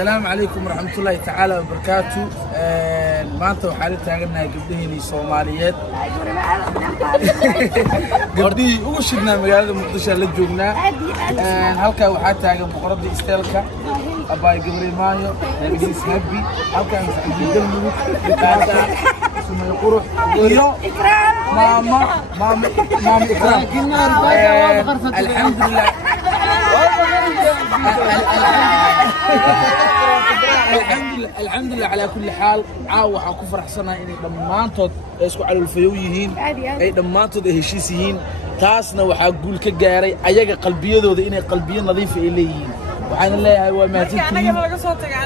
السلام عليكم ورحمة الله تعالى وبركاته. ما أنت وحالة تاجرنا قبلهني صوماليات. قبلي وشدنا مجال مقدسة للجبنة. هلكا وحالة تاجر بقرب استيلكا. أباي قبري مايو. نبيس هبي. هلكا نسعد الجلمو. بتاعتا. ثم يقولوا يو. ماما إكرام. الحمد لله. الحمد لله على كل حال عاو waxaa ku faraxsanahay inay dhamaantood isku calulfayo yihiin ay dhamaantood heshiis yihiin taasna waxaa guul ka gaaray ayaga qalbiyadooda inay qalbiyo nadiif ay leeyihiin waxaan leeyahay waa mahadsantihiin anaga laga soo tagay